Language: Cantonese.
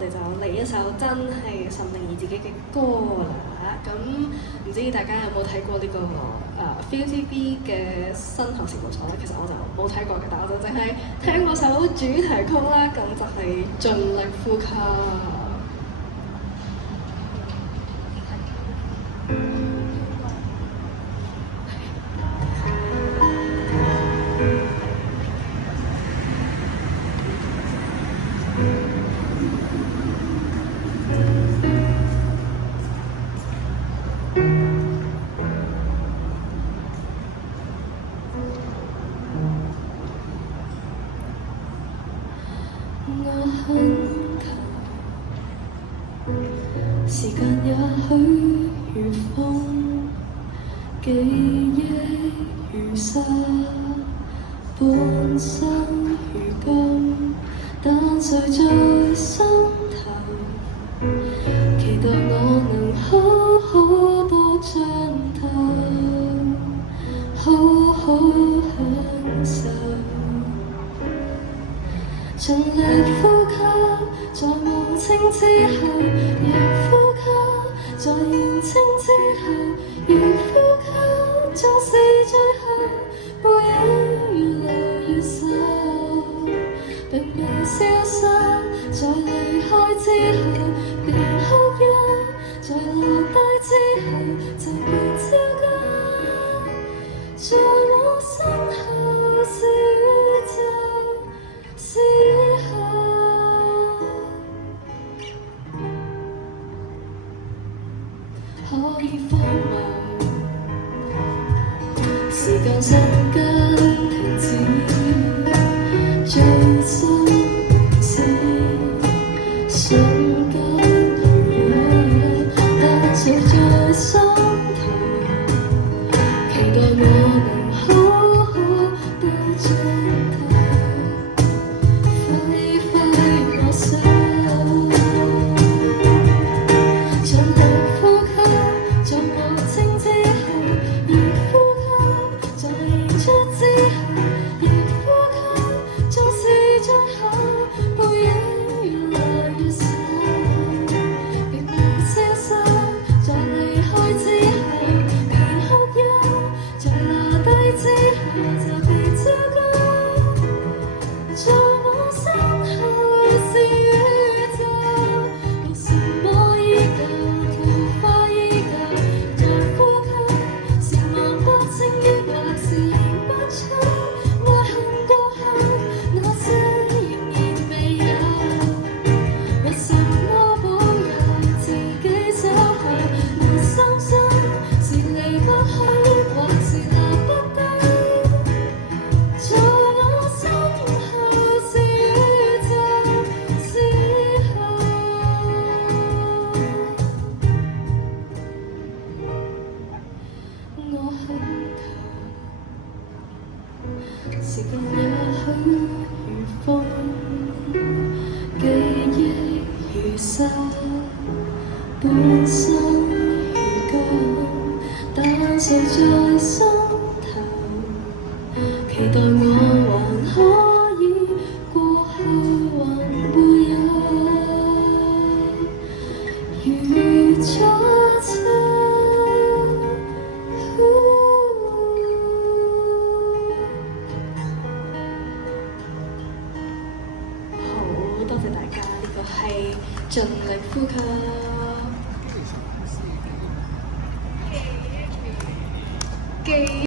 我哋就嚟一首真係岑寧兒自己嘅歌啦。咁唔知大家有冇睇過呢個ViuTV 嘅新學事務所咧？其實我就冇睇過嘅，但我就淨係聽過首主題曲啦。咁就係盡力呼吸。我很求，時間也許如風，記憶如沙，半生如金，但誰在心頭，期待我能好好到盡頭，好好享受。盡力呼吸，在夢清之後，越呼吸，在認清之後，越呼吸，縱是最後，背影越來越瘦，並未消失。在離開之後，別哭泣，在留低之後，就別焦急，在我身後是宇宙。時候可以荒謬，時間瞬間停止，最深往事瞬間如但誰在心頭，期待我能好好到盡頭。時間也許如風，記憶如沙，半生如金，但誰在心頭，期待我還可以過後還會有如初秋。多謝大家，呢個係盡力呼吸。